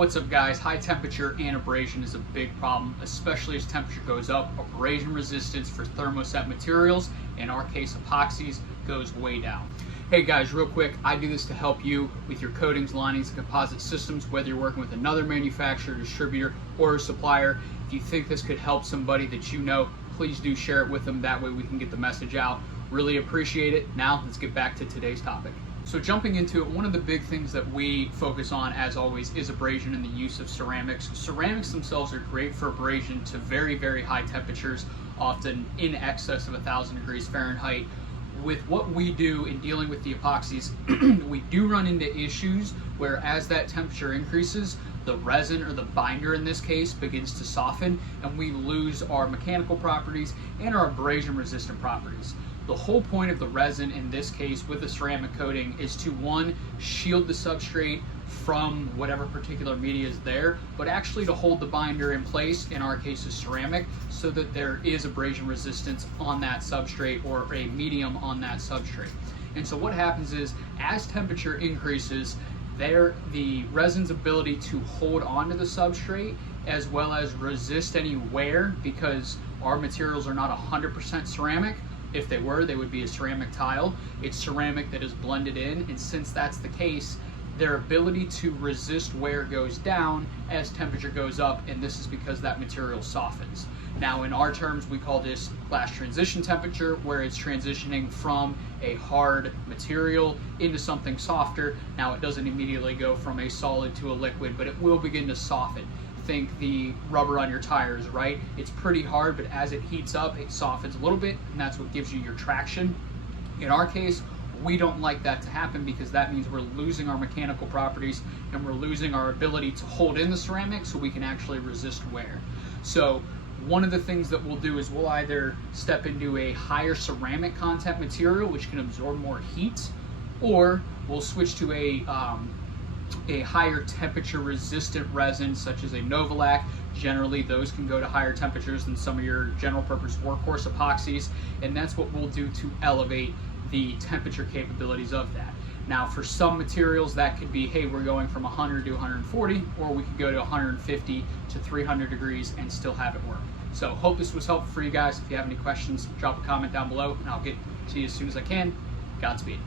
What's up guys, high temperature and abrasion is a big problem, especially as temperature goes up. Abrasion resistance for thermoset materials, in our case epoxies, goes way down. Hey guys, real quick, I do this to help you with your coatings, linings, and composite systems, whether you're working with another manufacturer, distributor, or a supplier. If you think this could help somebody that you know, please do share it with them, that way we can get the message out. Really appreciate it. Now let's get back to today's topic. So jumping into it, one of the big things that we focus on, as always, is abrasion and the use of ceramics. Ceramics themselves are great for abrasion to very, very high temperatures, often in excess of 1,000 degrees Fahrenheit. With what we do in dealing with the epoxies, we do run into issues where as that temperature increases, the resin, or the binder in this case, begins to soften, and we lose our mechanical properties and our abrasion resistant properties. The whole point of the resin in this case with the ceramic coating is to, one, shield the substrate from whatever particular media is there, but actually to hold the binder in place, in our case is ceramic, so that there is abrasion resistance on that substrate or a medium on that substrate. And so what happens is, as temperature increases, the resin's ability to hold onto the substrate as well as resist any wear, because our materials are not 100% ceramic. If they were, they would be a ceramic tile. It's ceramic that is blended in, and since that's the case, their ability to resist wear goes down as temperature goes up, and this is because that material softens. Now in our terms, we call this glass transition temperature, where it's transitioning from a hard material into something softer. Now it doesn't immediately go from a solid to a liquid, but it will begin to soften. Think the rubber on your tires, right? It's pretty hard, but as it heats up, it softens a little bit, and that's what gives you your traction. In our case, we don't like that to happen, because that means we're losing our mechanical properties and we're losing our ability to hold in the ceramic so we can actually resist wear. So one of the things that we'll do is we'll either step into a higher ceramic content material, which can absorb more heat, or we'll switch to a higher temperature resistant resin, such as a Novolac. Generally those can go to higher temperatures than some of your general purpose workhorse epoxies, and that's what we'll do to elevate the temperature capabilities of that. Now for some materials that could be, hey, we're going from 100 to 140, or we could go to 150 to 300 degrees and still have it work. So hope this was helpful for you guys. If you have any questions, drop a comment down below and I'll get to you as soon as I can. Godspeed.